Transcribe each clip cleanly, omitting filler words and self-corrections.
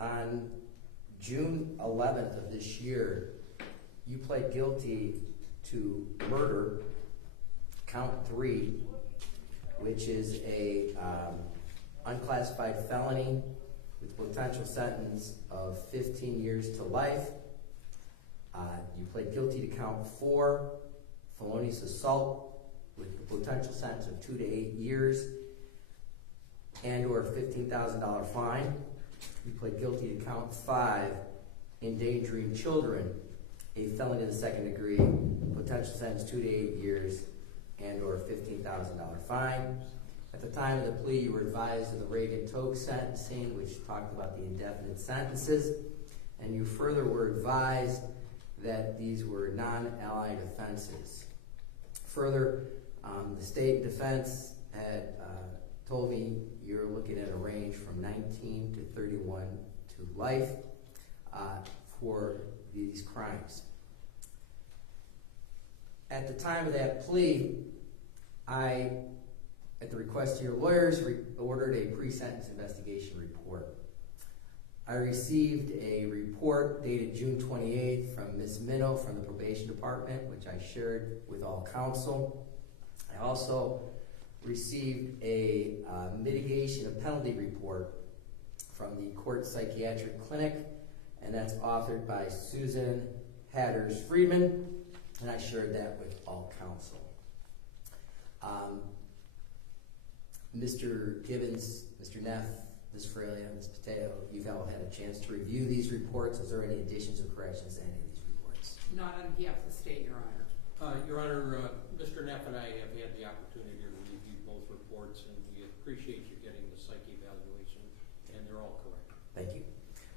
On June 11th of this year, you pled guilty to murder, count 3, which is a unclassified felony with potential sentence of 15 years to life. You pled guilty to count 4, felonious assault with a potential sentence of 2 to 8 years and or a $15,000 fine. You pled guilty to count 5, endangering children, a felony of the 2nd degree, potential sentence 2 to 8 years and or a $15,000 fine. At the time of the plea, you were advised of the Reagan-Toke sentencing, which talked about the indefinite sentences, and you further were advised that these were non-allied offenses. Further, the state defense had told me you're looking at a range from 19 to 31 to life for these crimes. At the time of that plea, I, at the request of your lawyers, ordered a pre-sentence investigation report. I received a report dated June 28th from Ms. Minnow from the probation department, which I shared with all counsel. I also received a mitigation of penalty report from the court psychiatric clinic, and that's authored by Susan Hatters Friedman, and I shared that with all counsel. Mr. Gibbons, Mr. Neff, Ms. Fralia, Ms. Pateo, you've all had a chance to review these reports. Is there any additions or corrections to any of these reports? Not on behalf of the state, Your Honor. Your Honor, Mr. Neff and I have had the opportunity to review both reports, and we appreciate you getting the psych evaluation, and they're all correct. Thank you.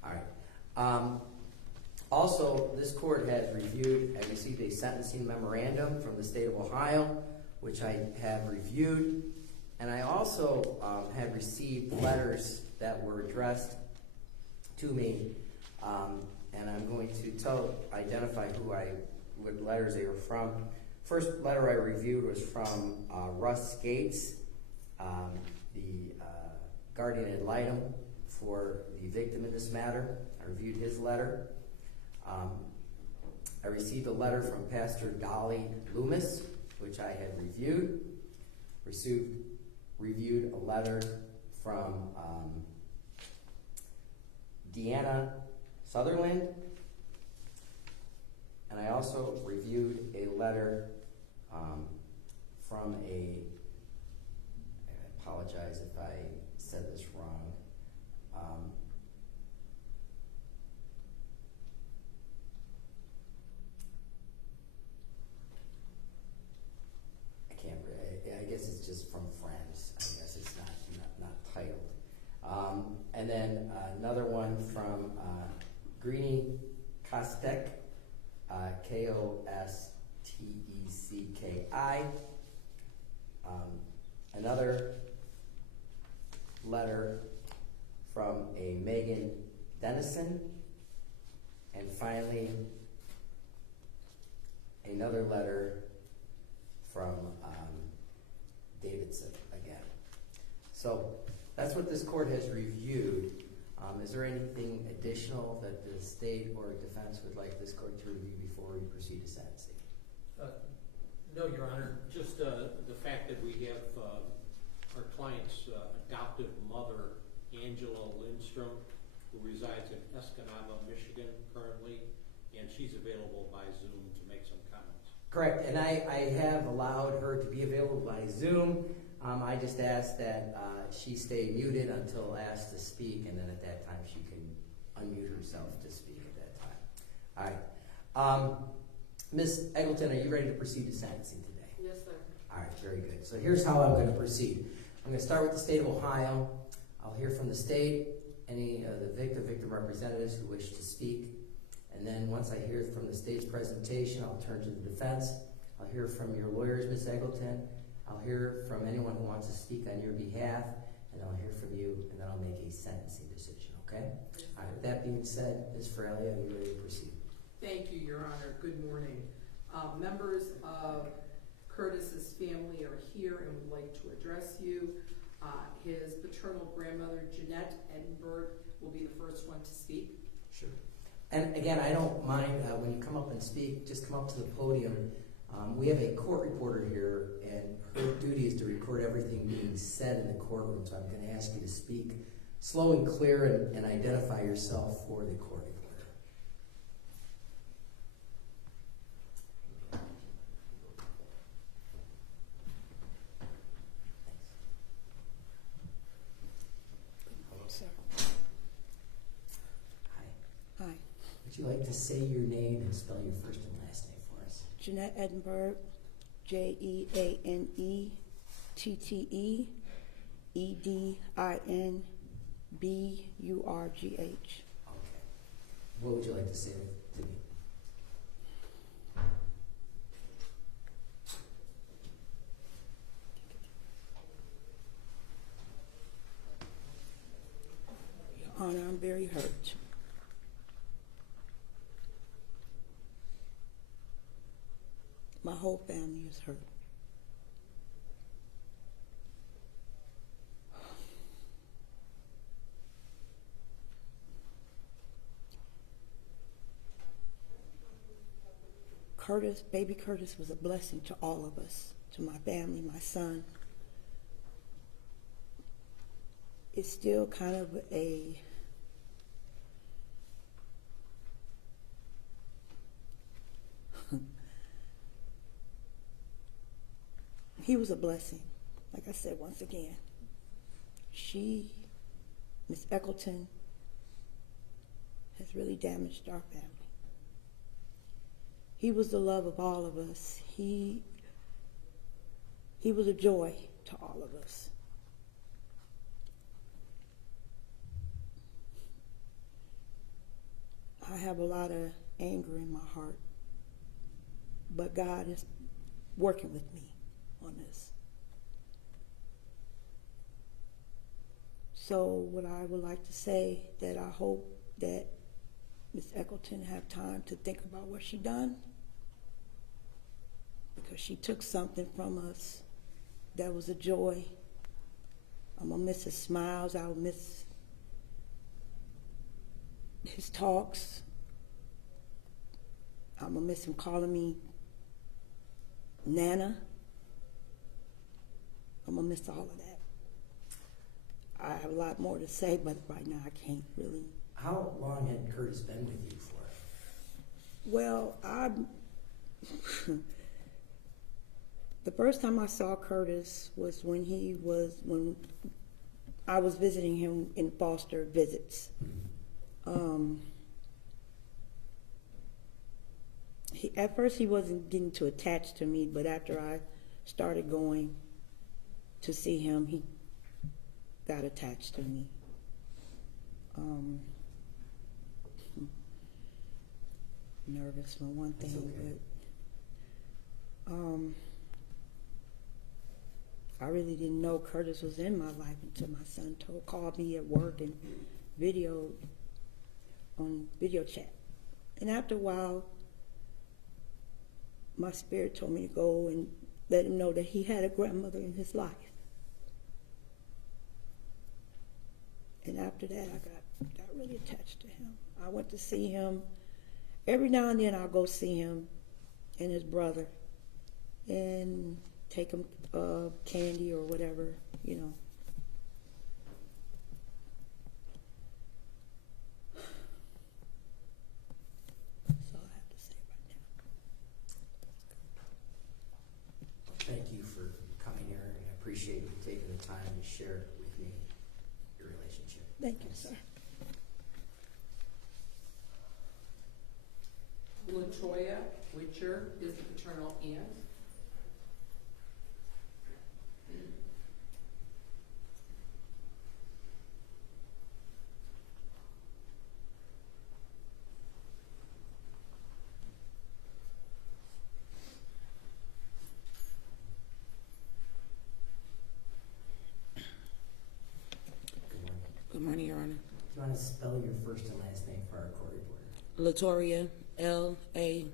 All right. Also, this court has reviewed and received a sentencing memorandum from the state of Ohio, which I have reviewed. And I also have received letters that were addressed to me, and I'm going to identify what letters they were from. First letter I reviewed was from Russ Gates, the guardian ad litem for the victim in this matter. I reviewed his letter. I received a letter from Pastor Dolly Loomis, which I had reviewed. Reviewed a letter from Deanna Sutherland, and I also reviewed a letter from I apologize if I said this wrong, I guess it's just from friends. I guess it's not titled. And then another one from Greeny Kostek, Kostecki. Another letter from a Megan Dennison, and finally another letter from Davidson again. So that's what this court has reviewed. Is there anything additional that the state or defense would like this court to review before we proceed to sentencing? No, Your Honor. Just the fact that we have our client's adoptive mother, Angela Lindstrom, who resides in Escanaba, Michigan currently, and she's available by Zoom to make some comments. Correct, and I have allowed her to be available by Zoom. I just asked that she stay muted until asked to speak, and then at that time she can unmute herself to speak at that time. All right. Ms. Eggleton, are you ready to proceed to sentencing today? Yes, sir. All right, very good. So here's how I'm going to proceed. I'm going to start with the state of Ohio. I'll hear from the state, any of the victim representatives who wish to speak. And then once I hear from the state's presentation, I'll turn to the defense. I'll hear from your lawyers, Ms. Eggleton. I'll hear from anyone who wants to speak on your behalf, and I'll hear from you, and then I'll make a sentencing decision, okay? All right, with that being said, Ms. Fralia, are you ready to proceed? Thank you, Your Honor. Good morning. Members of Curtis's family are here and would like to address you. His paternal grandmother, Jeanette Edinburgh, will be the first one to speak. Sure. And again, I don't mind when you come up and speak, just come up to the podium. We have a court reporter here, and her duty is to record everything being said in the courtroom. So I'm going to ask you to speak slow and clear and identify yourself for the court reporter. Hello, sir. Hi. Hi. Would you like to say your name and spell your first and last name for us? Jeanette Edinburgh, JeaneTTEEDINBURGH. Okay. What would you like to say to me? Your Honor, I'm very hurt. My whole family is hurt. Curtis, baby Curtis was a blessing to all of us, to my family, my son. It's still kind of a he was a blessing. Like I said, once again, Miss Eccleton, has really damaged our family. He was the love of all of us. He was a joy to all of us. I have a lot of anger in my heart, but God is working with me on this. So what I would like to say, that I hope that Ms. Eccleton have time to think about what she done, because she took something from us that was a joy. I'm gonna miss his smiles. I'll miss his talks. I'm gonna miss him calling me Nana. I'm gonna miss all of that. I have a lot more to say, but right now I can't really. How long had Curtis been with you for? Well, the first time I saw Curtis was when I was visiting him in foster visits. At first he wasn't getting too attached to me, but after I started going to see him, he got attached to me. Nervous for one thing, okay. but I really didn't know Curtis was in my life until my son called me at work and on video chat. And after a while, my spirit told me to go and let him know that he had a grandmother in his life. And after that, I got really attached to him. I went to see him. Every now and then I'll go see him and his brother and take him candy or whatever, you know. That's all I have to say right now. Thank you for coming here, and I appreciate you taking the time to share with me your relationship. Thank you, sir. LaToya Witcher is the paternal aunt. Good morning, Your Honor. Do you want to spell your first and last name for our court reporter? Latoria, L-A-T-O-R-Y-A,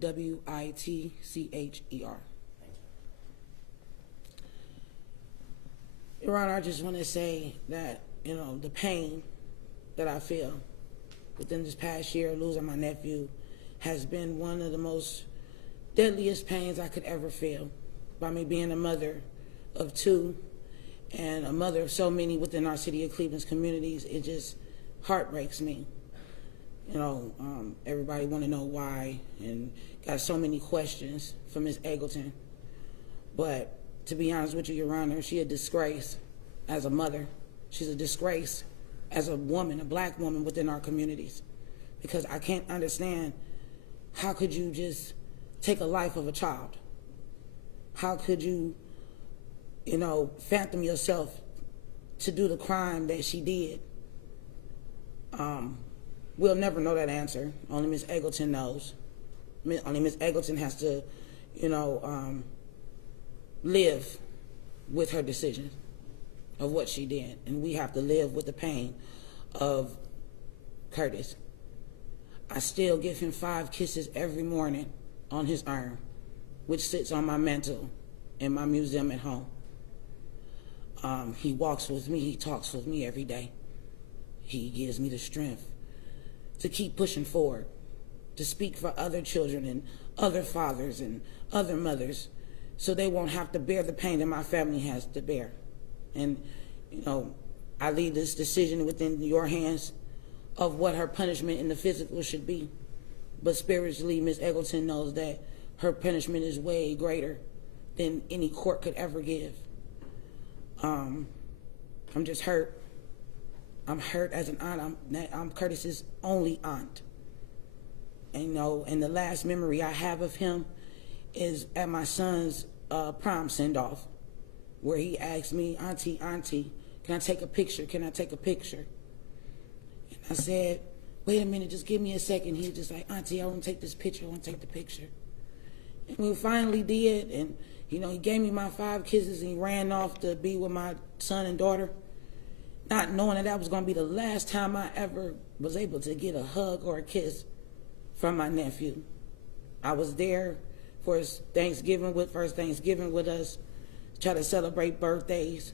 W-I-T-C-H-E-R. Thank you. Your Honor, I just want to say that, you know, the pain that I feel within this past year, losing my nephew, has been one of the most deadliest pains I could ever feel. By me being a mother of two and a mother of so many within our city of Cleveland's communities, it just heartbreaks me. You know, everybody want to know why and got so many questions for Ms. Eggleton. But to be honest with you, Your Honor, she a disgrace as a mother. She's a disgrace as a woman, a black woman within our communities. Because I can't understand, how could you just take a life of a child? How could you, you know, phantom yourself to do the crime that she did? We'll never know that answer. Only Ms. Eggleton knows. Only Ms. Eggleton has to, you know, live with her decision of what she did. And we have to live with the pain of Curtis. I still give him 5 kisses every morning on his arm, which sits on my mantle in my museum at home. He walks with me, he talks with me every day. He gives me the strength to keep pushing forward, to speak for other children and other fathers and other mothers, so they won't have to bear the pain that my family has to bear. And, you know, I leave this decision within your hands of what her punishment in the physical should be. But spiritually, Ms. Eggleton knows that her punishment is way greater than any court could ever give. I'm just hurt. I'm hurt as an aunt. I'm Curtis's only aunt. And, you know, and the last memory I have of him is at my son's prom send-off, where he asked me, Auntie, can I take a picture? Can I take a picture? And I said, wait a minute, just give me a second. He was just like, Auntie, I want to take this picture. I want to take the picture. And we finally did. And, you know, he gave me my 5 kisses and he ran off to be with my son and daughter, not knowing that was going to be the last time I ever was able to get a hug or a kiss from my nephew. I was there for his first Thanksgiving with us, try to celebrate birthdays.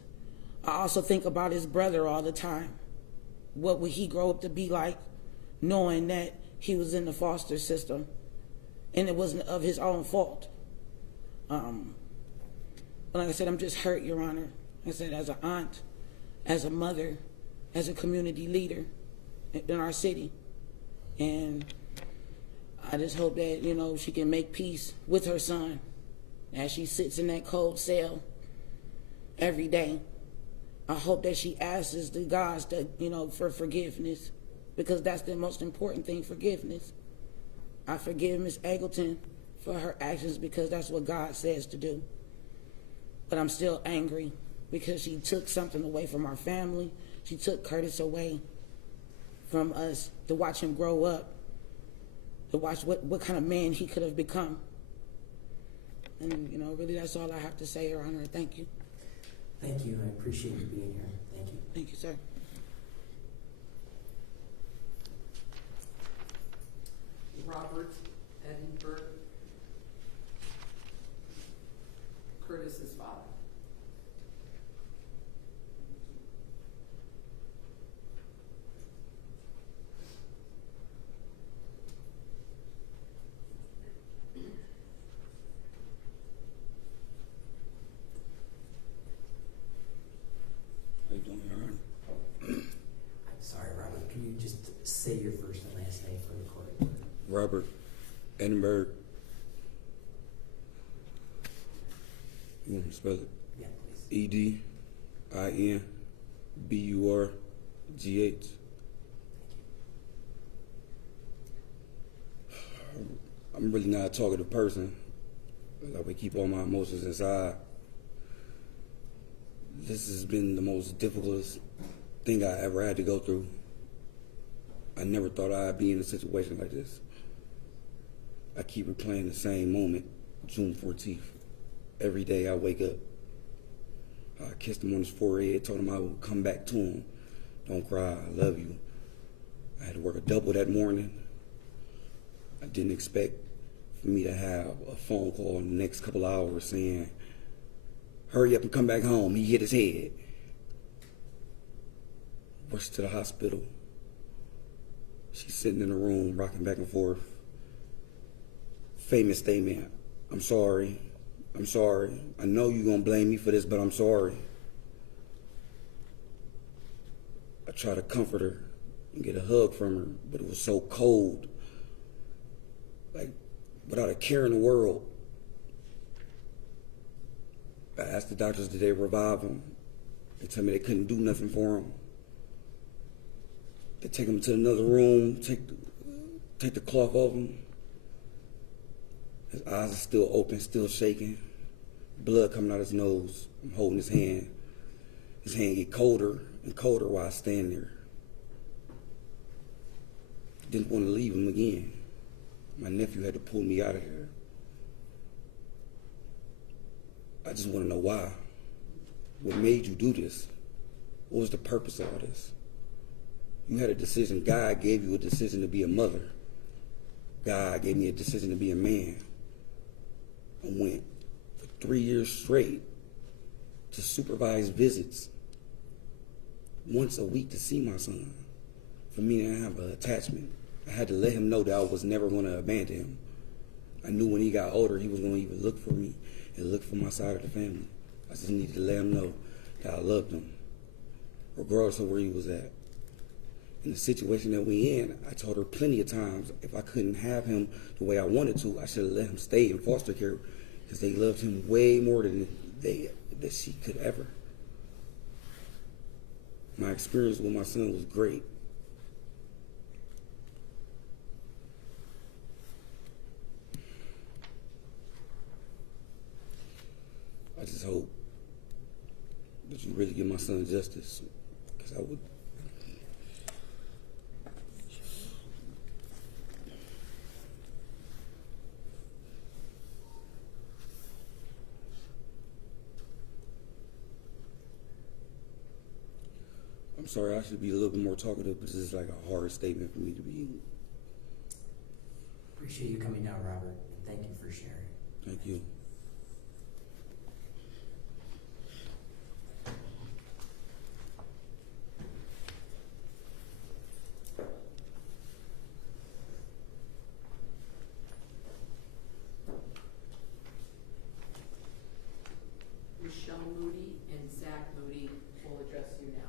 I also think about his brother all the time. What would he grow up to be like, knowing that he was in the foster system and it wasn't of his own fault? But like I said, I'm just hurt, Your Honor. I said, as an aunt, as a mother, as a community leader in our city. And I just hope that, you know, she can make peace with her son as she sits in that cold cell every day. I hope that she asks the gods that, you know, for forgiveness, because that's the most important thing, forgiveness. I forgive Ms. Eggleton for her actions because that's what God says to do. But I'm still angry because she took something away from our family. She took Curtis away from us to watch him grow up, to watch what kind of man he could have become. And, you know, really that's all I have to say, Your Honor. Thank you. Thank you. I appreciate you being here. Thank you. Thank you, sir. Robert Edinburgh, Curtis's father. How you doing, Your Honor? I'm sorry, Robert. Can you just say your first and last name for the court? Robert Edinburgh. You want me to spell it? Yeah, please. EDINBURGH. I'm really not a talkative person. I would keep all my emotions inside. This has been the most difficult thing I ever had to go through. I never thought I'd be in a situation like this. I keep replaying the same moment, June 14th. Every day I wake up. I kissed him on his forehead, told him I would come back to him. Don't cry, I love you. I had to work a double that morning. I didn't expect for me to have a phone call in the next couple hours saying, hurry up and come back home, he hit his head. rushed to the hospital. She's sitting in the room, rocking back and forth. Famous statement, I'm sorry. I'm sorry. I know you're going to blame me for this, but I'm sorry. I tried to comfort her and get a hug from her, but it was so cold. Like, without a care in the world. I asked the doctors, did they revive him? They told me they couldn't do nothing for him. They take him to another room, take the cloth off him. His eyes are still open, still shaking. Blood coming out his nose. I'm holding his hand. His hand get colder and colder while I stand there. Didn't want to leave him again. My nephew had to pull me out of here. I just want to know why. What made you do this? What was the purpose of all this? You had a decision. God gave you a decision to be a mother. God gave me a decision to be a man. I went for 3 years straight to supervise visits once a week to see my son. For me to have an attachment, I had to let him know that I was never going to abandon him. I knew when he got older, he was going to even look for me and look for my side of the family. I just needed to let him know that I loved him, regardless of where he was at. In the situation that we in, I told her plenty of times if I couldn't have him the way I wanted to, I should have let him stay in foster care because they loved him way more than that she could ever. My experience with my son was great. I just hope that you really give my son justice, because I would. I'm sorry, I should be a little bit more talkative, but this is like a hard statement for me to be. Appreciate you coming down, Robert, and thank you for sharing. Thank you. Michelle Moody and Zach Moody will address you now.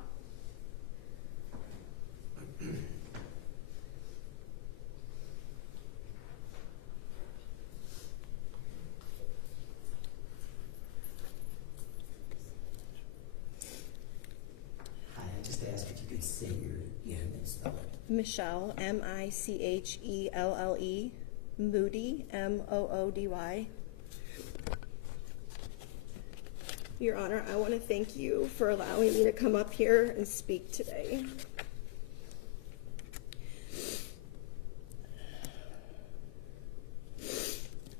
Hi, I just asked if you could say your name and spell it. Michelle, Michelle, Moody, Moody. Your Honor, I want to thank you for allowing me to come up here and speak today.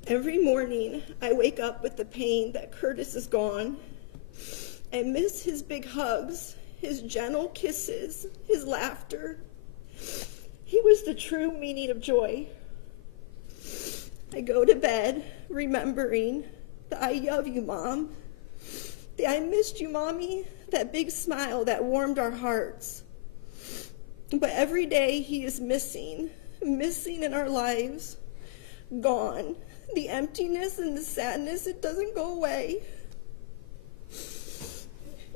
Every morning, I wake up with the pain that Curtis is gone. I miss his big hugs, his gentle kisses, his laughter. He was the true meaning of joy. I go to bed remembering that I love you, Mom. That I missed you, Mommy. That big smile that warmed our hearts. But every day he is missing in our lives. Gone. The emptiness and the sadness, it doesn't go away.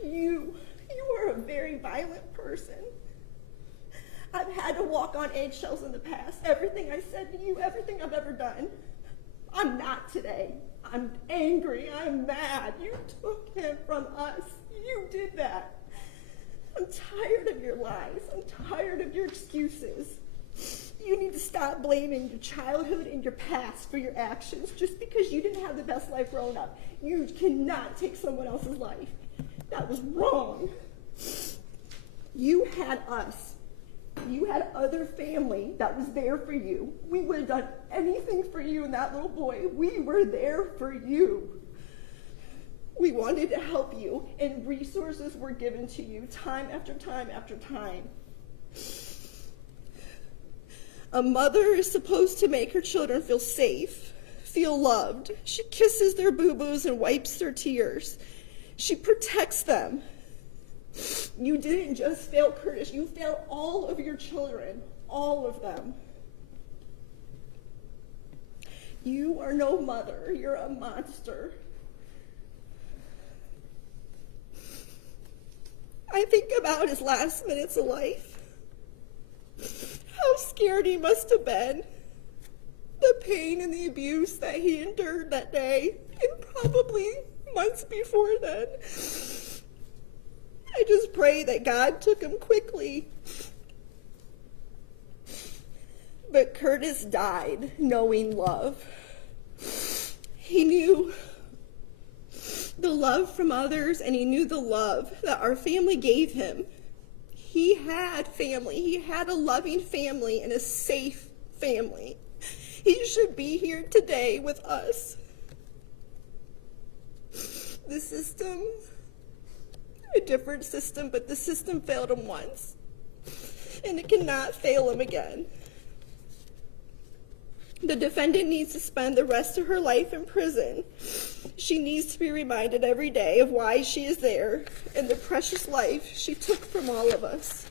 You are a very violent person. I've had to walk on eggshells in the past. Everything I said to you, everything I've ever done. I'm not today. I'm angry. I'm mad. You took him from us. You did that. I'm tired of your lies. I'm tired of your excuses. You need to stop blaming your childhood and your past for your actions just because you didn't have the best life growing up. You cannot take someone else's life. That was wrong. You had us. You had other family that was there for you. We would have done anything for you and that little boy. We were there for you. We wanted to help you, and resources were given to you time after time after time. A mother is supposed to make her children feel safe, feel loved. She kisses their boo-boos and wipes their tears. She protects them. You didn't just fail Curtis, you failed all of your children, all of them. You are no mother, you're a monster. I think about his last minutes of life. How scared he must have been. The pain and the abuse that he endured that day, and probably months before then. I just pray that God took him quickly. But Curtis died knowing love. He knew the love from others, and he knew the love that our family gave him. He had family. He had a loving family and a safe family. He should be here today with us. The system, a different system, but the system failed him once, and it cannot fail him again. The defendant needs to spend the rest of her life in prison. She needs to be reminded every day of why she is there and the precious life she took from all of us.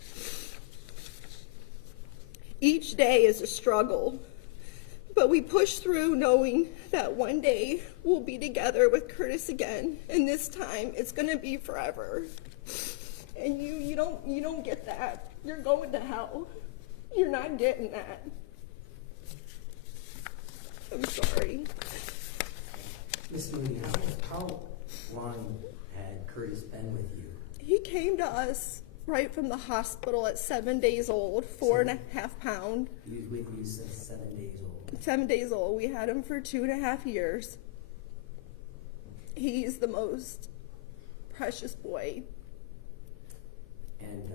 Each day is a struggle, but we push through knowing that one day we'll be together with Curtis again, and this time it's going to be forever. And you don't get that. You're going to hell. You're not getting that. I'm sorry. Miss Mooney, how long had Curtis been with you? He came to us right from the hospital at 7 days old, 4.5 pounds. He was with you since 7 days old. 7 days old. We had him for 2.5 years. He's the most precious boy. And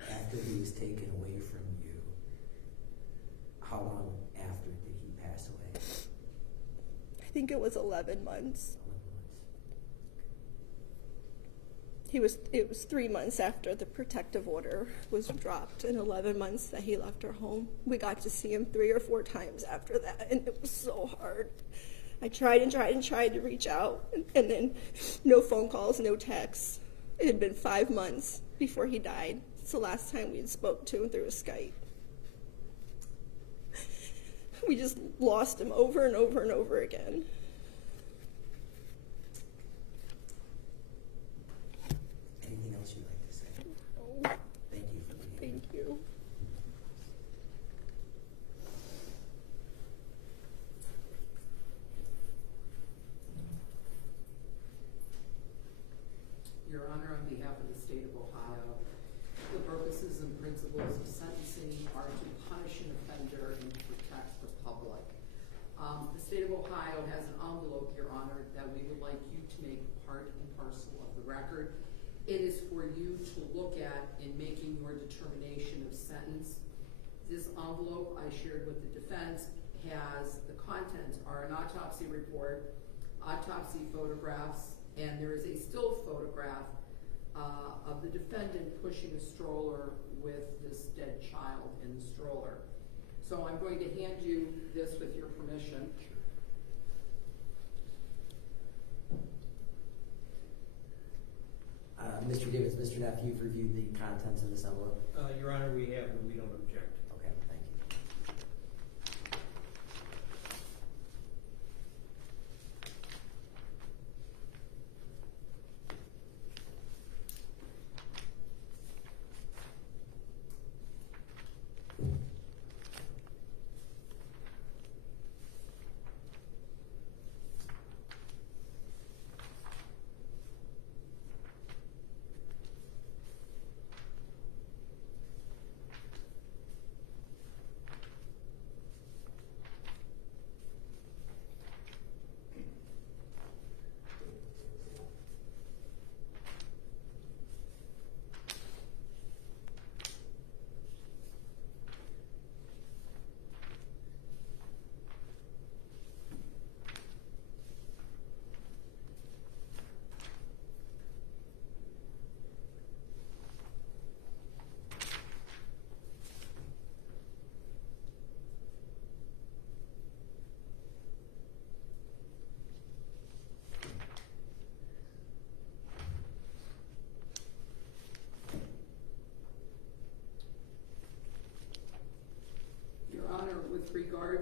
after he was taken away from you, how long after did he pass away? I think it was 11 months. 11 months. It was 3 months after the protective order was dropped, and 11 months that he left our home. We got to see him 3 or 4 times after that, and it was so hard. I tried and tried and tried to reach out, and then no phone calls, no texts. It had been 5 months before he died. It's the last time we had spoke to him through a Skype. We just lost him over and over and over again. Anything else you'd like to say? Oh, Thank you for being here. thank you. Your Honor, on behalf of the state of Ohio, the purposes and principles of sentencing are to punish an offender and to protect the public. The state of Ohio has an envelope, Your Honor, that we would like you to make part and parcel of the record. It is for you to look at in making your determination of sentence. This envelope I shared with the defense has the contents are an autopsy report, autopsy photographs, and there is a still photograph of the defendant pushing a stroller with this dead child in the stroller. So I'm going to hand you this with your permission. Mr. Davis, Mr. Neff, you've reviewed the contents of this envelope? Your Honor, we have, and we don't object. Okay, thank you.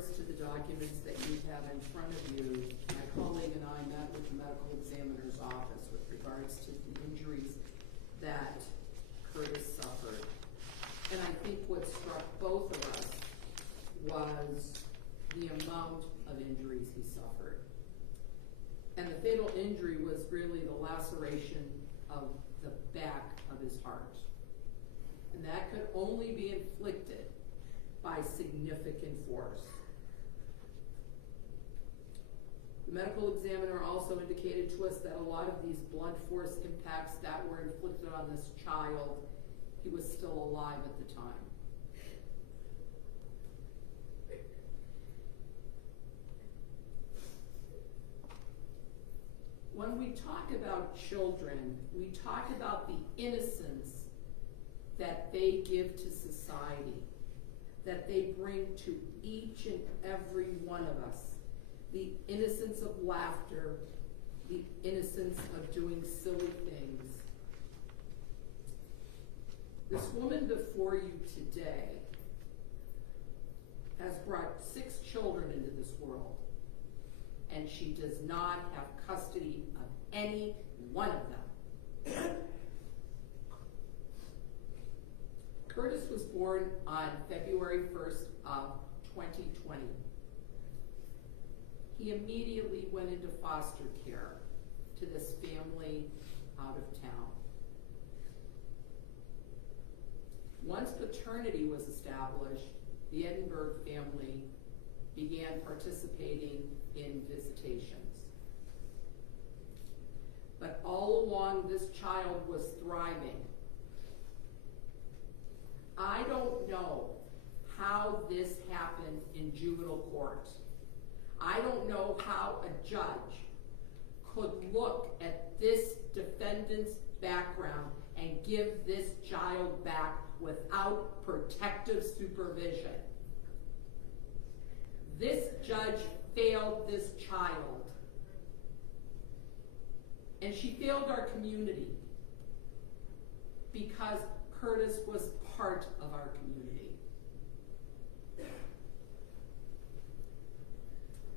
regards to the documents that you have in front of you, my colleague and I met with the medical examiner's office with regards to the injuries that Curtis suffered. And I think what struck both of us was the amount of injuries he suffered. And the fatal injury was really the laceration of the back of his heart. And that could only be inflicted by significant force. The medical examiner also indicated to us that a lot of these blunt force impacts that were inflicted on this child, he was still alive at the time. When we talk about children, we talk about the innocence that they give to society, that they bring to each and every one of us. The innocence of laughter, the innocence of doing silly things. This woman before you today has brought 6 children into this world, and she does not have custody of any one of them. Curtis was born on February 1st of 2020. He immediately went into foster care to this family out of town. Once paternity was established, the Edinburgh family began participating in visitations. But all along, this child was thriving. I don't know how this happened in juvenile court. I don't know how a judge could look at this defendant's background and give this child back without protective supervision. This judge failed this child. And she failed our community because Curtis was part of our community.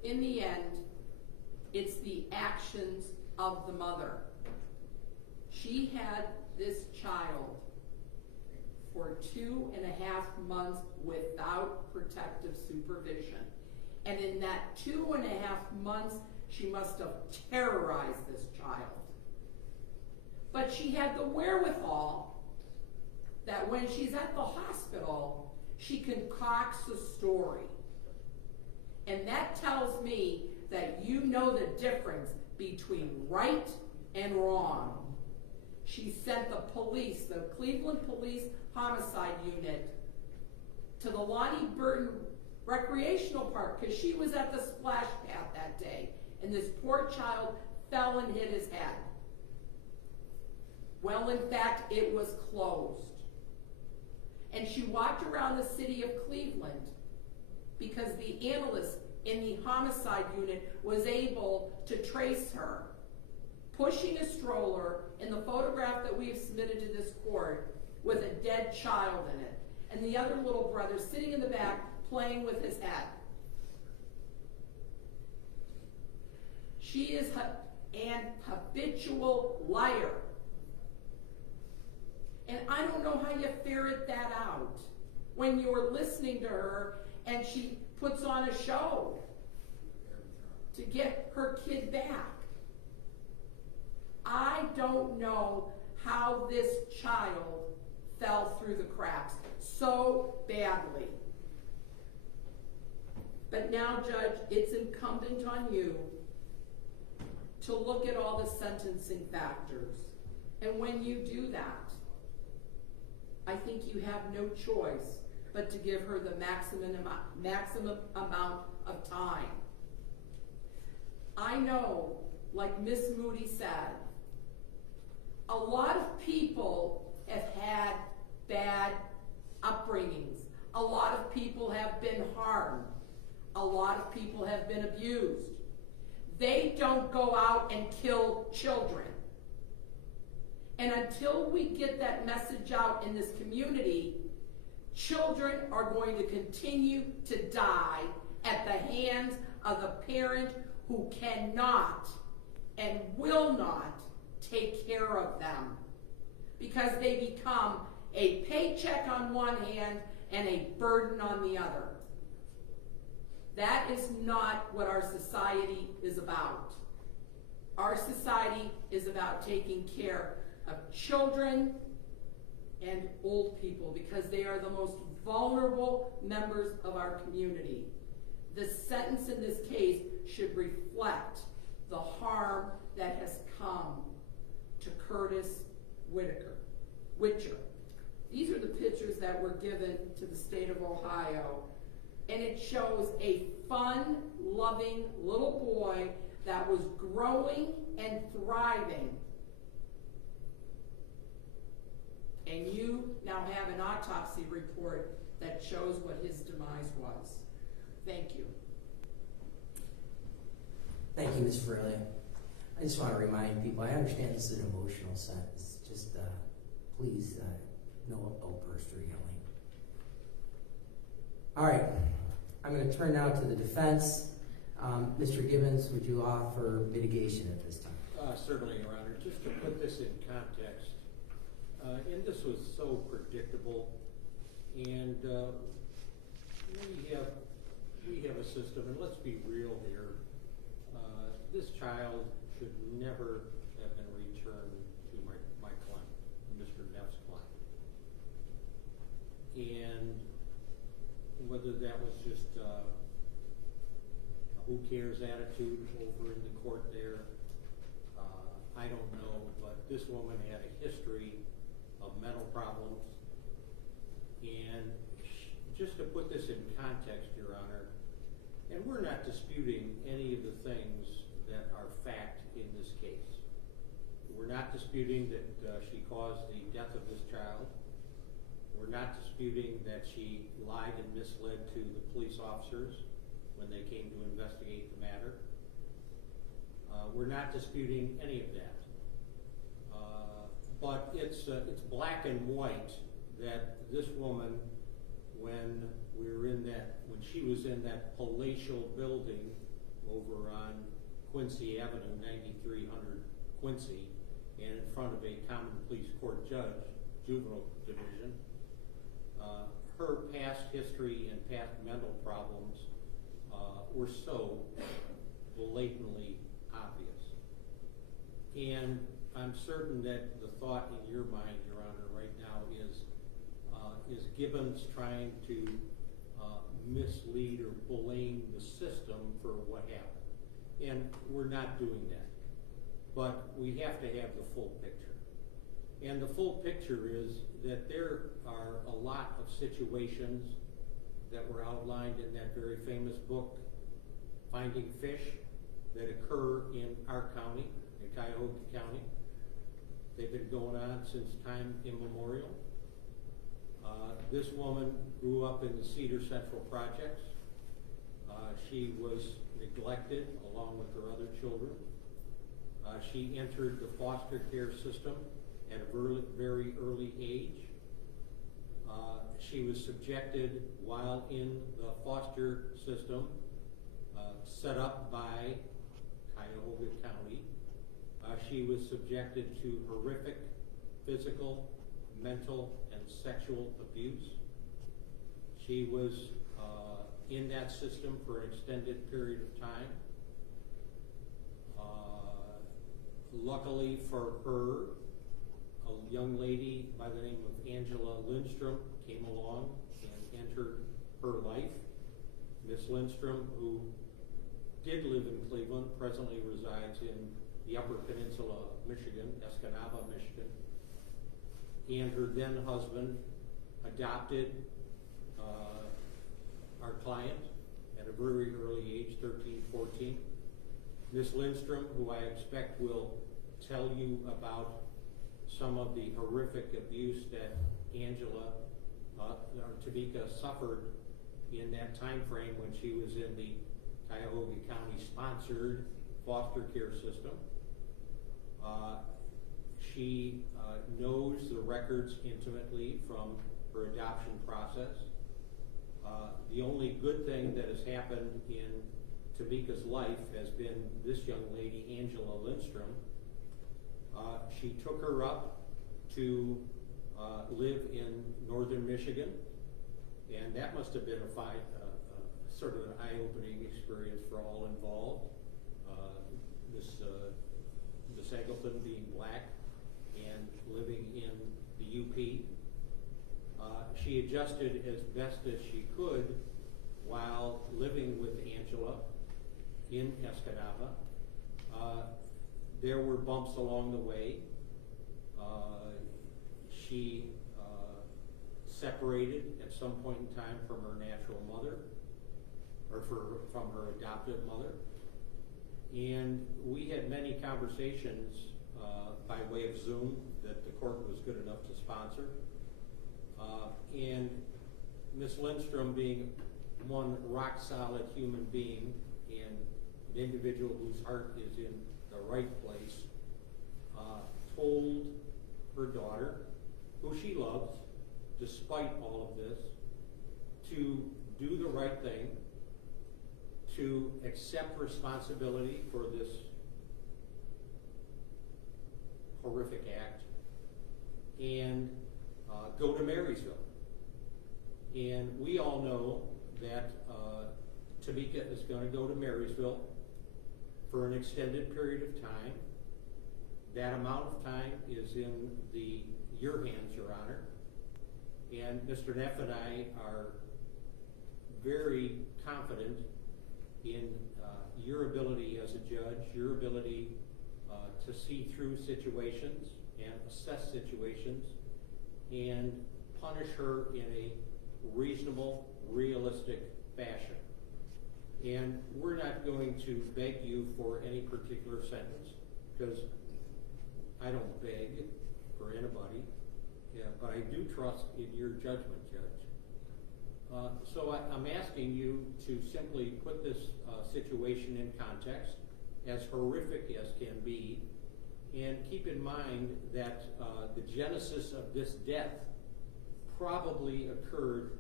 In the end, it's the actions of the mother. She had this child for 2.5 months without protective supervision. And in that 2.5 months, she must have terrorized this child. But she had the wherewithal that when she's at the hospital, she concocts a story. And that tells me that you know the difference between right and wrong. She sent the police, the Cleveland Police Homicide Unit, to the Lonnie Burton Recreational Park because she was at the splash pad that day. And this poor child fell and hit his head. Well, in fact, it was closed. And she walked around the city of Cleveland because the analyst in the homicide unit was able to trace her, pushing a stroller in the photograph that we've submitted to this court with a dead child in it, and the other little brother sitting in the back playing with his head. She is an habitual liar. And I don't know how you ferret that out when you're listening to her and she puts on a show to get her kid back. I don't know how this child fell through the cracks so badly. But now, Judge, it's incumbent on you to look at all the sentencing factors. And when you do that, I think you have no choice but to give her the maximum amount of time. I know, like Miss Moody said, a lot of people have had bad upbringings. A lot of people have been harmed. A lot of people have been abused. They don't go out and kill children. And until we get that message out in this community, children are going to continue to die at the hands of the parent who cannot and will not take care of them, because they become a paycheck on one hand and a burden on the other. That is not what our society is about. Our society is about taking care of children and old people, because they are the most vulnerable members of our community. The sentence in this case should reflect the harm that has come to Curtis Witcher. These are the pictures that were given to the state of Ohio, and it shows a fun, loving little boy that was growing and thriving. And you now have an autopsy report that shows what his demise was. Thank you. Thank you, Ms. Fraley. I just want to remind people, I understand this is an emotional sentence. Just please, no outburst or yelling. All right, I'm going to turn now to the defense. Mr. Gibbons, would you offer mitigation at this time? Certainly, Your Honor. Just to put this in context, and this was so predictable, and we have a system, and let's be real here. This child should never have been returned to my client, Mr. Neff's client. And whether that was just a who cares attitude over in the court there, I don't know, but this woman had a history of mental problems. And just to put this in context, Your Honor, and we're not disputing any of the things that are fact in this case. We're not disputing that she caused the death of this child. We're not disputing that she lied and misled to the police officers when they came to investigate the matter. We're not disputing any of that. But it's black and white that this woman, when she was in that palatial building over on Quincy Avenue, 9300 Quincy, and in front of a common police court judge, juvenile division, her past history and past mental problems were so blatantly obvious. And I'm certain that the thought in your mind, Your Honor, right now is Gibbons trying to mislead or blame the system for what happened. And we're not doing that. But we have to have the full picture. And the full picture is that there are a lot of situations that were outlined in that very famous book, Finding Fish, that occur in our county, in Cuyahoga County. They've been going on since time immemorial. This woman grew up in the Cedar Central Projects. She was neglected along with her other children. She entered the foster care system at a very early age. She was subjected while in the foster system set up by Cuyahoga County. She was subjected to horrific physical, mental, and sexual abuse. She was in that system for an extended period of time. Luckily for her, a young lady by the name of Angela Lindstrom came along and entered her life. Miss Lindstrom, who did live in Cleveland, presently resides in the Upper Peninsula of Michigan, Escanaba, Michigan. And her then husband adopted our client at a very early age, 13, 14. Miss Lindstrom, who I expect will tell you about some of the horrific abuse that Angela, Tamika, suffered in that time frame when she was in the Cuyahoga County sponsored foster care system. She knows the records intimately from her adoption process. The only good thing that has happened in Tamika's life has been this young lady, Angela Lindstrom. She took her up to live in northern Michigan, and that must have been a sort of an eye-opening experience for all involved. Miss Eggleton being black and living in the UP. She adjusted as best as she could while living with Angela in Escanaba. There were bumps along the way. She separated at some point in time from her natural mother, or from her adoptive mother. And we had many conversations by way of Zoom that the court was good enough to sponsor. And Ms. Lindstrom, being one rock-solid human being and an individual whose heart is in the right place, told her daughter, who she loves, despite all of this, to do the right thing, to accept responsibility for this horrific act, and go to Marysville. And we all know that Tamika is going to go to Marysville for an extended period of time. That amount of time is in your hands, Your Honor. And Mr. Neff and I are very confident in your ability as a judge, your ability to see through situations and assess situations and punish her in a reasonable, realistic fashion. And we're not going to beg you for any particular sentence, because I don't beg for anybody, but I do trust in your judgment, Judge. So I'm asking you to simply put this situation in context, as horrific as can be, and keep in mind that the genesis of this death probably occurred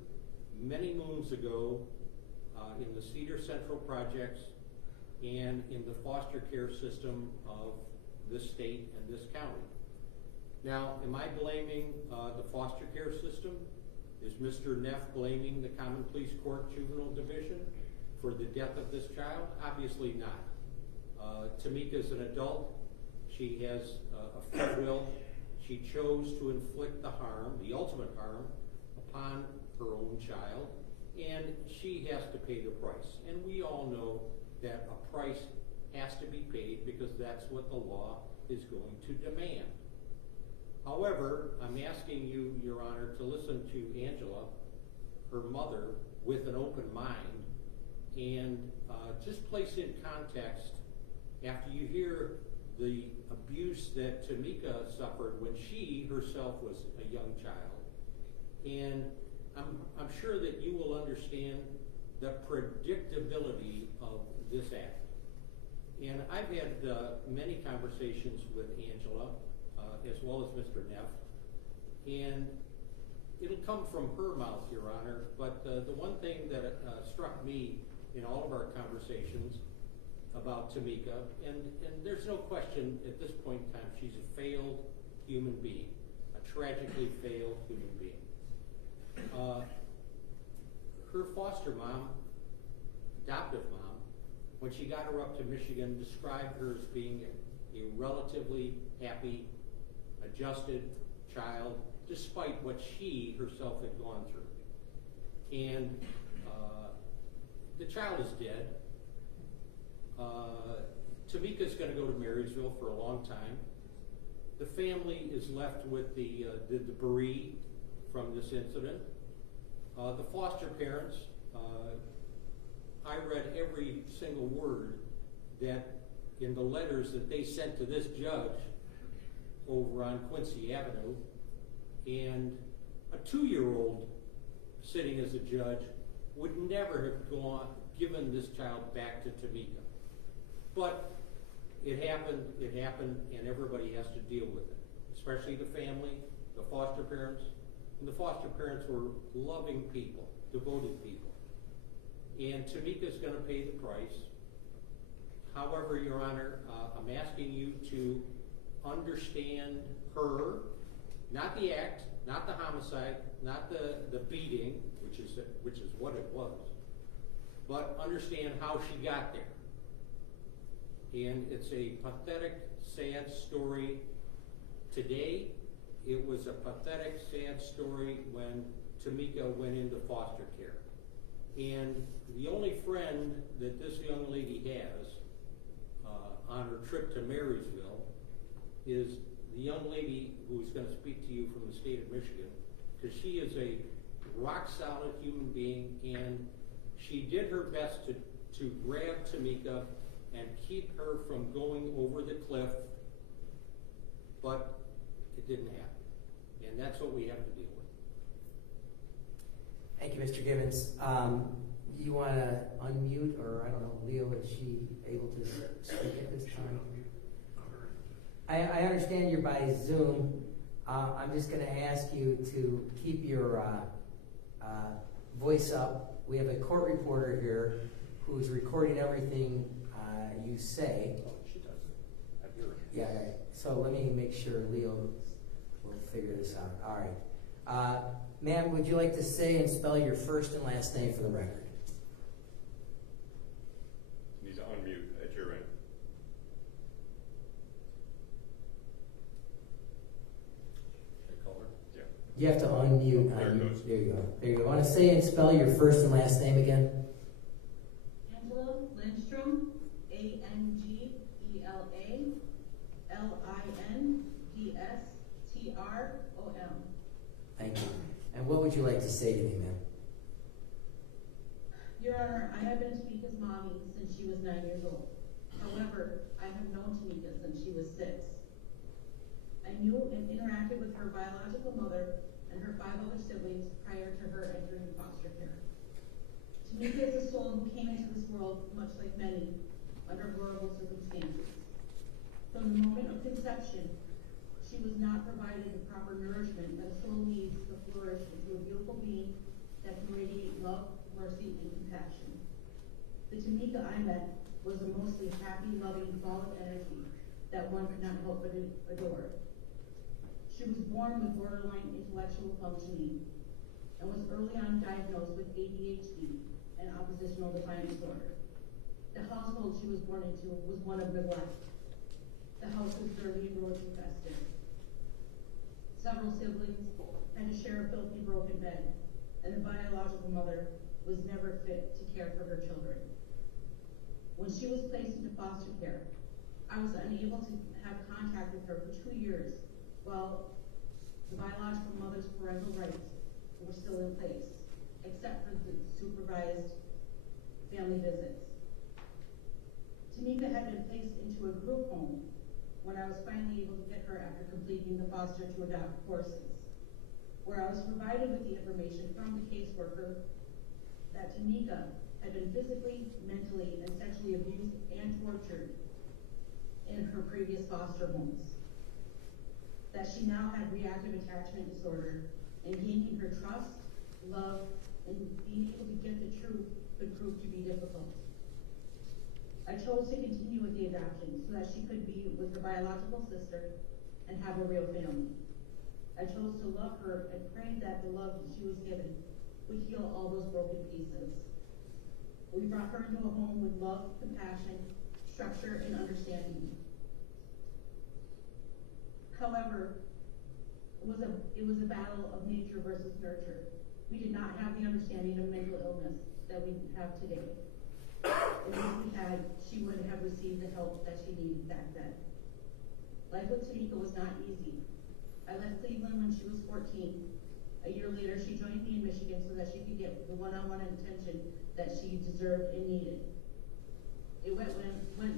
many moons ago in the Cedar Central projects and in the foster care system of this state and this county. Now, am I blaming the foster care system? Is Mr. Neff blaming the Common Pleas Court Juvenile Division for the death of this child? Obviously not. Tamika is an adult. She has a free will. She chose to inflict the harm, the ultimate harm, upon her own child, and she has to pay the price. And we all know that a price has to be paid because that's what the law is going to demand. However, I'm asking you, Your Honor, to listen to Angela, her mother, with an open mind, and just place in context, after you hear the abuse that Tamika suffered when she herself was a young child. And I'm sure that you will understand the predictability of this act. And I've had many conversations with Angela, as well as Mr. Neff, and it'll come from her mouth, Your Honor, but the one thing that struck me in all of our conversations about Tamika, and there's no question at this point in time, she's a failed human being, a tragically failed human being. Her foster mom, adoptive mom, when she got her up to Michigan, described her as being a relatively happy, adjusted child, despite what she herself had gone through. And the child is dead. Tamika's going to go to Marysville for a long time. The family is left with the debris from this incident. The foster parents, I read every single word that in the letters that they sent to this judge over on Quincy Avenue, and a 2-year-old sitting as a judge would never have given this child back to Tamika. But it happened, and everybody has to deal with it, especially the family, the foster parents, And the foster parents were loving people, devoted people. And Tamika's gonna pay the price. However, Your Honor, I'm asking you to understand her, not the act, not the homicide, not the beating, which is what it was, but understand how she got there. And it's a pathetic, sad story. Today, it was a pathetic, sad story when Tamika went into foster care. And the only friend that this young lady has on her trip to Marysville is the young lady who's going to speak to you from the state of Michigan, because she is a rock solid human being, and she did her best to grab Tamika and keep her from going over the cliff, but it didn't happen. And that's what we have to deal with. Thank you, Mr. Gibbons. You want to unmute, or I don't know, Leo, is she able to speak at this time? I understand you're by Zoom. I'm just going to ask you to keep your voice up. We have a court reporter here who's recording everything you say. Oh, she does it. I hear her. Yeah, right. So let me make sure Leo will figure this out. All right. Ma'am, would you like to say and spell your first and last name for the record? You need to unmute at your end. They call her. Yeah. You have to unmute. There it goes. There you go. There you go. Want to say and spell your first and last name again? Angela Lindstrom, ANGELA LINDSTROM. Thank you. And what would you like to say to me, ma'am? Your Honor, I have been Tamika's mommy since she was 9 years old. However, I have known Tamika since she was 6. I knew and interacted with her biological mother and her 5 other siblings prior to her entering foster care. Tamika is a soul who came into this world, much like many, under horrible circumstances. From the moment of conception, she was not provided the proper nourishment that a soul needs to flourish into a beautiful being that can radiate love, mercy, and compassion. The Tamika I met was a mostly happy, loving ball of energy that one could not help but adore. She was born with borderline intellectual functioning and was early on diagnosed with ADHD and oppositional defiant disorder. The household she was born into was one of neglect. The house was dirty and roach infested. Several siblings had to share a filthy, broken bed, and the biological mother was never fit to care for her children. When she was placed into foster care, I was unable to have contact with her for 2 years while the biological mother's parental rights were still in place, except for the supervised family visits. Tamika had been placed into a group home when I was finally able to get her after completing the foster to adopt courses, where I was provided with the information from the caseworker that Tamika had been physically, mentally, and sexually abused and tortured in her previous foster homes, that she now had reactive attachment disorder, and gaining her trust, love, and being able to get the truth could prove to be difficult. I chose to continue with the adoption so that she could be with her biological sister and have a real family. I chose to love her and prayed that the love that she was given would heal all those broken pieces. We brought her into a home with love, compassion, structure, and understanding. However, it was a battle of nature versus nurture. We did not have the understanding of mental illness that we have today. And if we had, she wouldn't have received the help that she needed back then. Life with Tamika was not easy. I left Cleveland when she was 14. A year later, she joined me in Michigan so that she could get the one-on-one attention that she deserved and needed. It went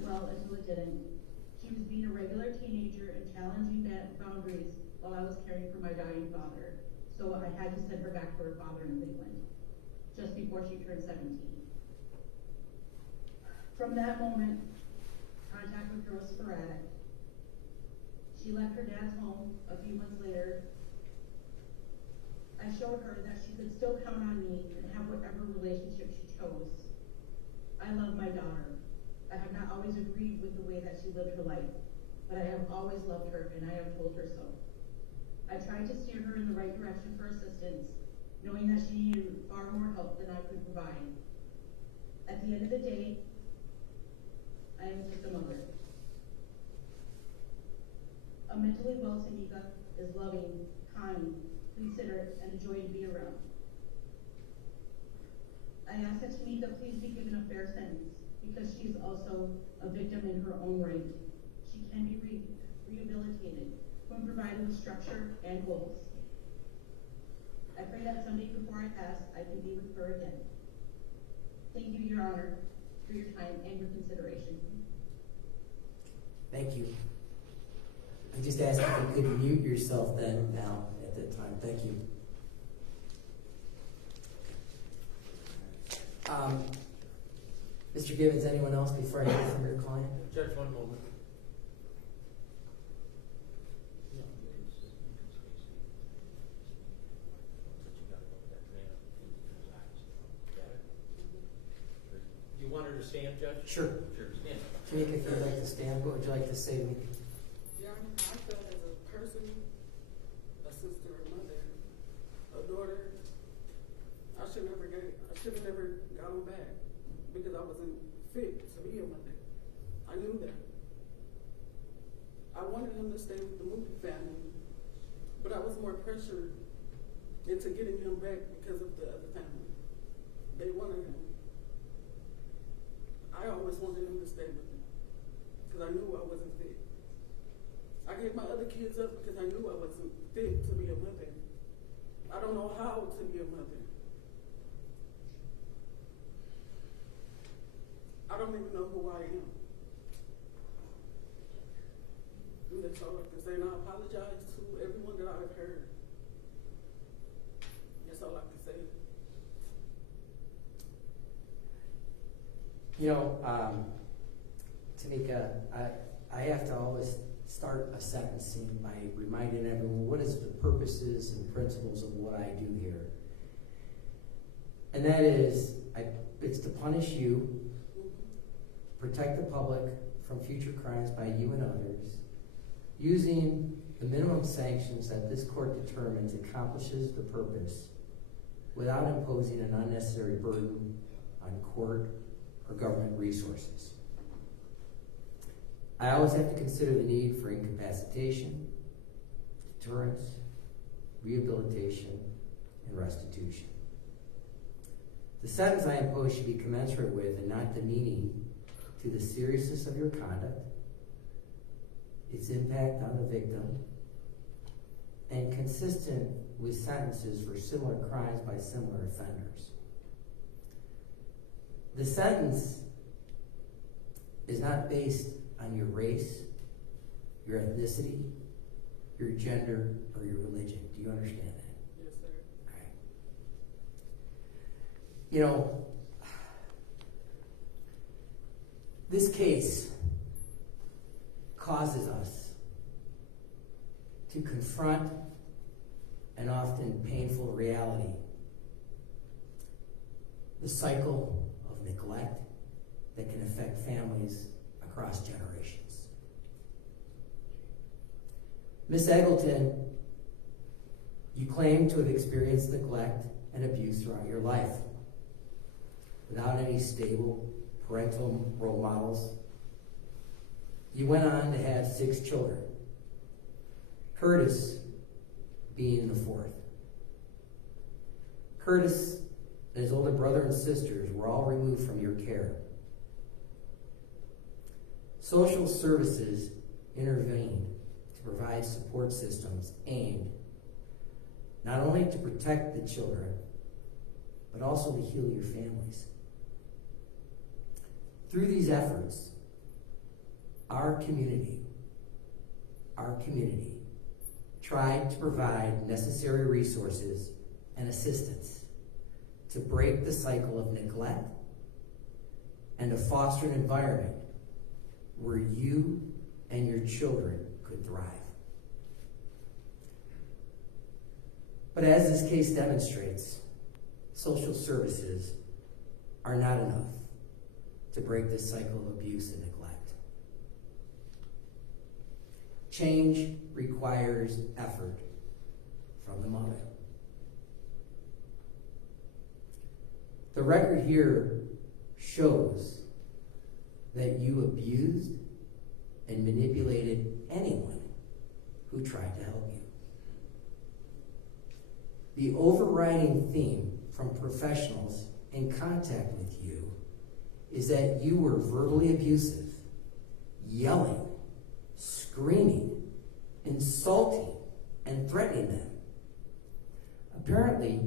well until it didn't. She was being a regular teenager and challenging boundaries while I was caring for my dying father. So I had to send her back to her father in Cleveland, just before she turned 17. From that moment, contact with her was sporadic. She left her dad's home a few months later. I showed her that she could still count on me and have whatever relationship she chose. I love my daughter. I have not always agreed with the way that she lived her life, but I have always loved her and I have told her so. I tried to steer her in the right direction for assistance, knowing that she needed far more help than I could provide. At the end of the day, I am just a mother. A mentally well Tamika is loving, kind, considerate, and a joy to be around. I ask that Tamika please be given a fair sentence because she is also a victim in her own right. She can be rehabilitated when provided with structure and goals. I pray that someday before I pass, I can be with her again. Thank you, Your Honor, for your time and your consideration. Thank you. I just asked if you could mute yourself then, now, at that time. Thank you. Mr. Gibbons, anyone else before I hear from your client? Judge, one moment. No, you can stay seated. But you gotta look that man in his eyes. Got it? You want her to stand, Judge? Sure. Sure, stand. Tamika, if you'd like to stand, what would you like to say to me? Yeah, I felt as a person, a sister, a mother, a daughter, I should have never gone back because I wasn't fit to be a mother. I knew that. I wanted him to stay with the movie family, but I was more pressured into getting him back because of the other family. They wanted him. I always wanted him to stay with me because I knew I wasn't fit. I gave my other kids up because I knew I wasn't fit to be a mother. I don't know how to be a mother. I don't even know who I am. And that's all I can say. And I apologize to everyone that I've heard. That's all I can say. You know, Tamika, I have to always start a sentencing by reminding everyone what is the purposes and principles of what I do here. And that is, it's to punish you, protect the public from future crimes by you and others, using the minimum sanctions that this court determines accomplishes the purpose without imposing an unnecessary burden on court or government resources. I always have to consider the need for incapacitation, deterrence, rehabilitation, and restitution. The sentence I impose should be commensurate with and not demeaning to the seriousness of your conduct, its impact on the victim, and consistent with sentences for similar crimes by similar offenders. The sentence is not based on your race, your ethnicity, your gender, or your religion. Do you understand that? Yes, sir. All right. You know, this case causes us to confront an often painful reality, the cycle of neglect that can affect families across generations. Ms. Eggleton, you claim to have experienced neglect and abuse throughout your life without any stable parental role models. You went on to have 6 children, Curtis being the 4th. Curtis and his older brother and sisters were all removed from your care. Social services intervened to provide support systems aimed not only to protect the children, but also to heal your families. Through these efforts, our community tried to provide necessary resources and assistance to break the cycle of neglect and to foster an environment where you and your children could thrive. But as this case demonstrates, social services are not enough to break this cycle of abuse and neglect. Change requires effort from the mother. The record here shows that you abused and manipulated anyone who tried to help you. The overriding theme from professionals in contact with you is that you were verbally abusive, yelling, screaming, insulting, and threatening them. Apparently,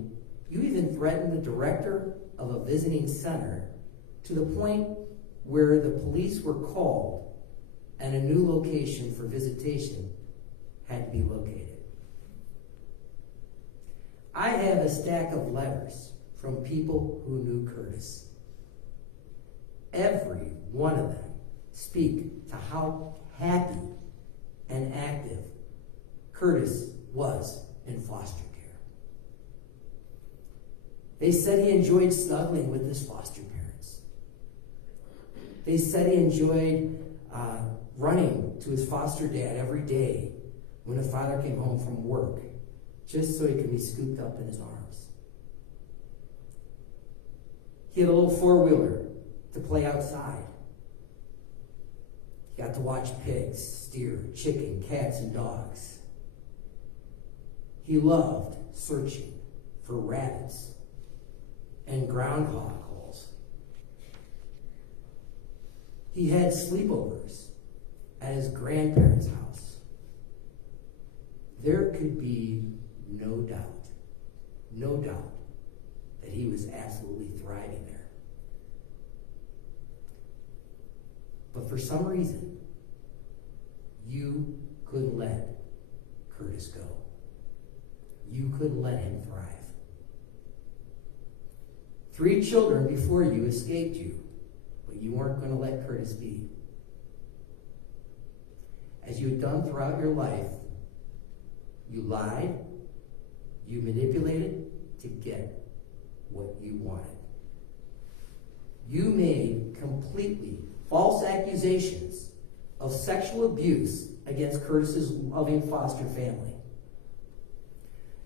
you even threatened the director of a visiting center to the point where the police were called and a new location for visitation had to be located. I have a stack of letters from people who knew Curtis. Every one of them speak to how happy and active Curtis was in foster care. They said he enjoyed snuggling with his foster parents. They said he enjoyed running to his foster dad every day when the father came home from work, just so he could be scooped up in his arms. He had a little four-wheeler to play outside. He got to watch pigs, steer, chicken, cats, and dogs. He loved searching for rabbits and groundhog holes. He had sleepovers at his grandparents' house. There could be no doubt that he was absolutely thriving there. But for some reason, you couldn't let Curtis go. You couldn't let him thrive. 3 children before you escaped you, but you weren't going to let Curtis be. As you had done throughout your life, you lied, you manipulated to get what you wanted. You made completely false accusations of sexual abuse against Curtis's loving foster family.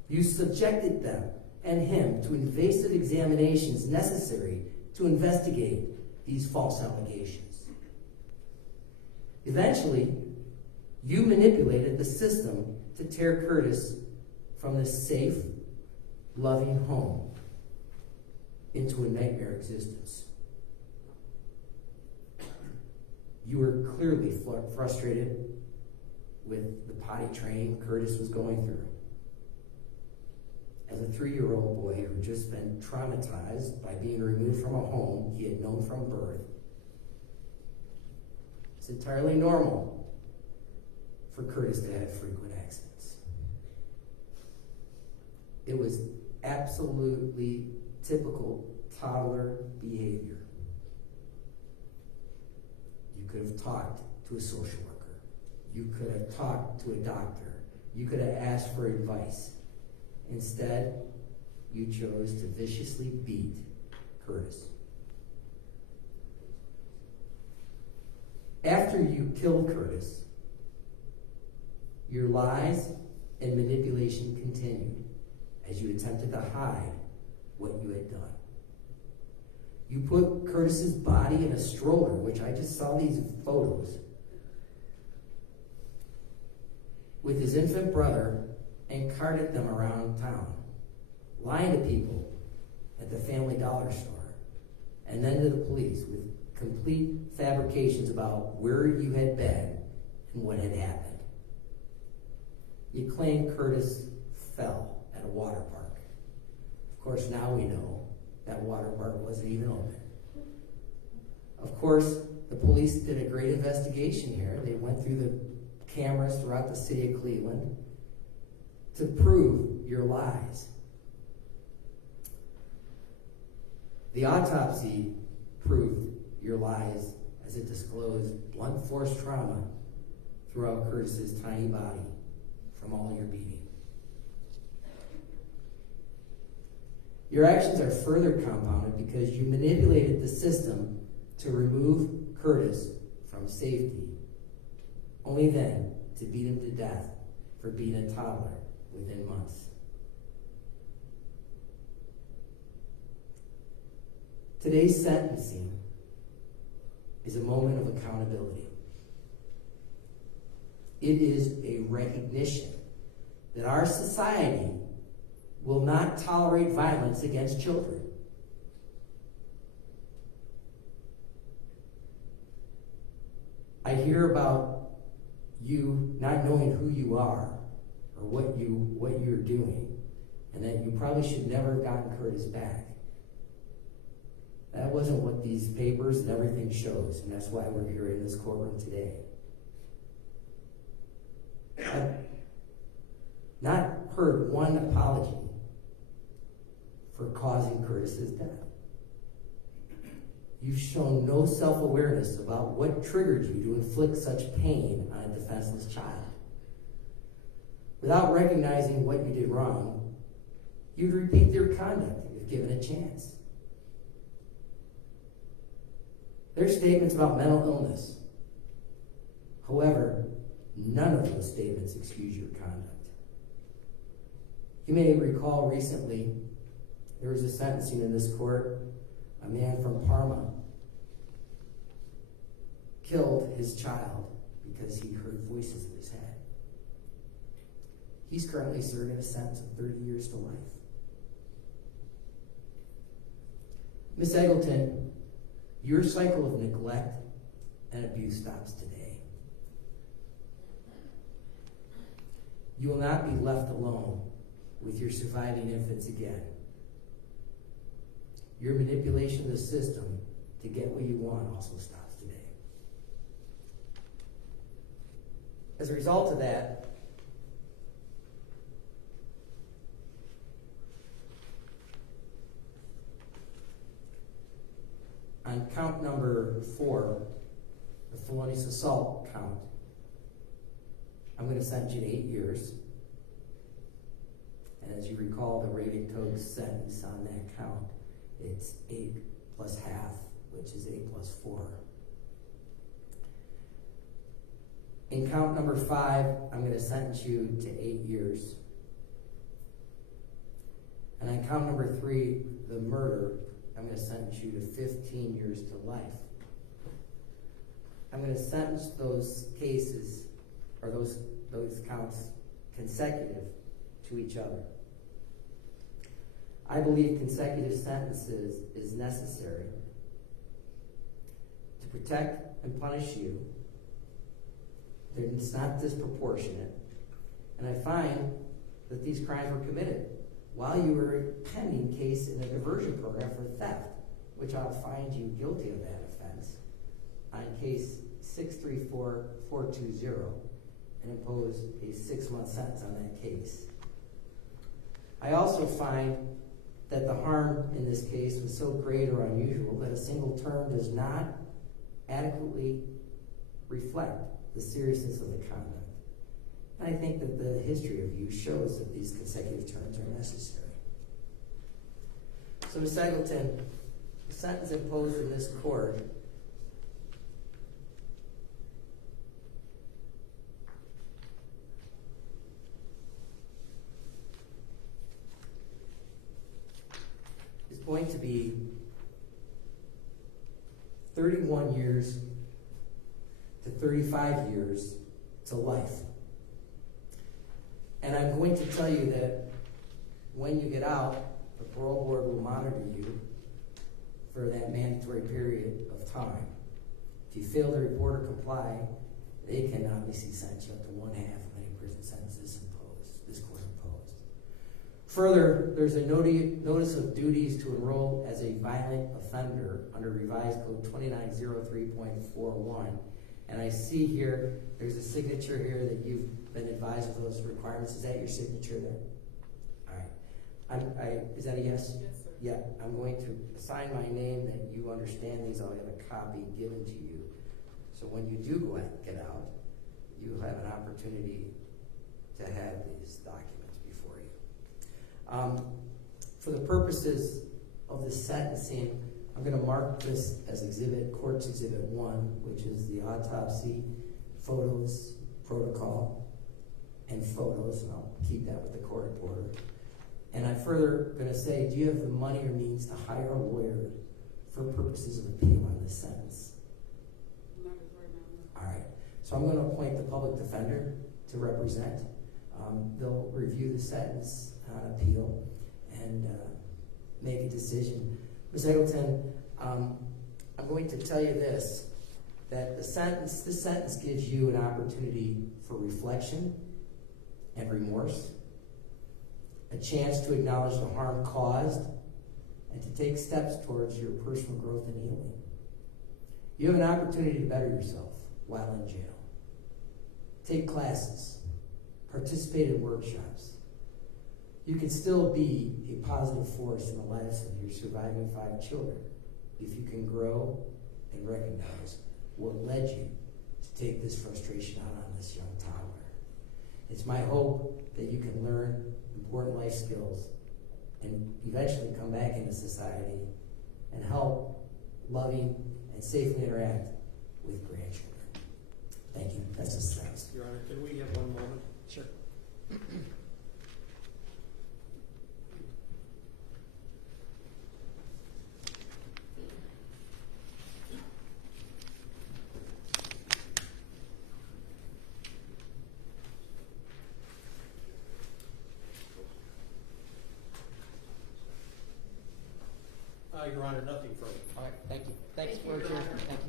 You subjected them and him to invasive examinations necessary to investigate these false allegations. Eventually, you manipulated the system to tear Curtis from this safe, loving home into a nightmare existence. You were clearly frustrated with the potty training Curtis was going through. As a 3-year-old boy who had just been traumatized by being removed from a home he had known from birth, it's entirely normal for Curtis to have frequent accidents. It was absolutely typical toddler behavior. You could have talked to a social worker. You could have talked to a doctor. You could have asked for advice. Instead, you chose to viciously beat Curtis. After you killed Curtis, your lies and manipulation continued as you attempted to hide what you had done. You put Curtis's body in a stroller, which I just saw these photos, with his infant brother, and carted them around town, lying to people at the Family Dollar store, and then to the police with complete fabrications about where you had been and what had happened. You claimed Curtis fell at a water park. Of course, now we know that water park wasn't even open. Of course, the police did a great investigation here. They went through the cameras throughout the city of Cleveland to prove your lies. The autopsy proved your lies as it disclosed blunt force trauma throughout Curtis's tiny body from all your beating. Your actions are further compounded because you manipulated the system to remove Curtis from safety, only then to beat him to death for being a toddler within months. Today's sentencing is a moment of accountability. It is a recognition that our society will not tolerate violence against children. I hear about you not knowing who you are or what you're doing, and that you probably should never have gotten Curtis back. That wasn't what these papers and everything shows, and that's why we're here in this courtroom today. I've not heard one apology for causing Curtis's death. You've shown no self-awareness about what triggered you to inflict such pain on a defenseless child. Without recognizing what you did wrong, you'd repeat your conduct if given a chance. There's statements about mental illness. However, none of those statements excuse your conduct. You may recall recently there was a sentencing in this court. A man from Parma killed his child because he heard voices in his head. He's currently serving a sentence of 30 years to life. Miss Eggleton, your cycle of neglect and abuse stops today. You will not be left alone with your surviving infants again. Your manipulation of the system to get what you want also stops today. As a result of that, on count number 4, the felonious assault count, I'm going to sentence you to 8 years. And as you recall, the rated code sentence on that count, it's 8 plus half, which is 8 plus 4. In count number 5, I'm going to sentence you to 8 years. And on count number 3, the murder, I'm going to sentence you to 15 years to life. I'm going to sentence those cases, or those counts, consecutive to each other. I believe consecutive sentences is necessary to protect and punish you. It's not disproportionate. And I find that these crimes were committed while you were a pending case in a diversion program for theft, which I'll find you guilty of that offense on case 634420 and impose a 6-month sentence on that case. I also find that the harm in this case was so great or unusual that a single term does not adequately reflect the seriousness of the conduct. And I think that the history of you shows that these consecutive terms are necessary. So, Ms. Eggleton, the sentence imposed in this court is going to be 31 years to 35 years to life. And I'm going to tell you that when you get out, the parole board will monitor you for that mandatory period of time. If you fail to report or comply, they can obviously sentence you up to 1/2 of any prison sentences this court imposed. Further, there's a notice of duties to enroll as a violent offender under revised code 2903.41. And I see here, there's a signature here that you've been advised of those requirements. Is that your signature there? All right. Is that a yes? Yes, sir. Yeah, I'm going to assign my name that you understand these. I'll have a copy given to you. So when you do get out, you'll have an opportunity to have these documents before you. For the purposes of the sentencing, I'm going to mark this as Court's Exhibit 1, which is the autopsy, photos, protocol, and photos, and I'll keep that with the court reporter. And I'm further going to say, do you have the money or means to hire a lawyer for purposes of appeal on this sentence? Not as right now, no. All right. So I'm going to appoint the public defender to represent. They'll review the sentence on appeal and make a decision. Ms. Eggleton, I'm going to tell you this, that this sentence gives you an opportunity for reflection and remorse, a chance to acknowledge the harm caused, and to take steps towards your personal growth and healing. You have an opportunity to better yourself while in jail. Take classes, participate in workshops. You can still be a positive force in the lives of your surviving 5 children if you can grow and recognize what led you to take this frustration out on this young toddler. It's my hope that you can learn important life skills and eventually come back into society and help loving and safely interact with grandchildren. Thank you. That's a sentence. Your Honor, can we have one moment? Sure. Your Honor, nothing further. All right. Thank you. Thanks Thank for you, your Your Honor. Thank you.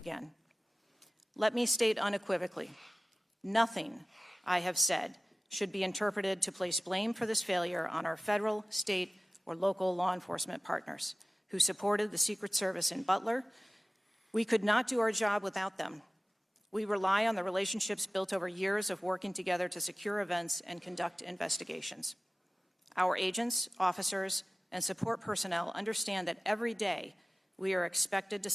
Again, let me state unequivocally, nothing I have said should be interpreted to place blame for this failure on our federal, state, or local law enforcement partners who supported the Secret Service in Butler. We could not do our job without them. We rely on the relationships built over years of working together to secure events and conduct investigations. Our agents, officers, and support personnel understand that every day we are expected to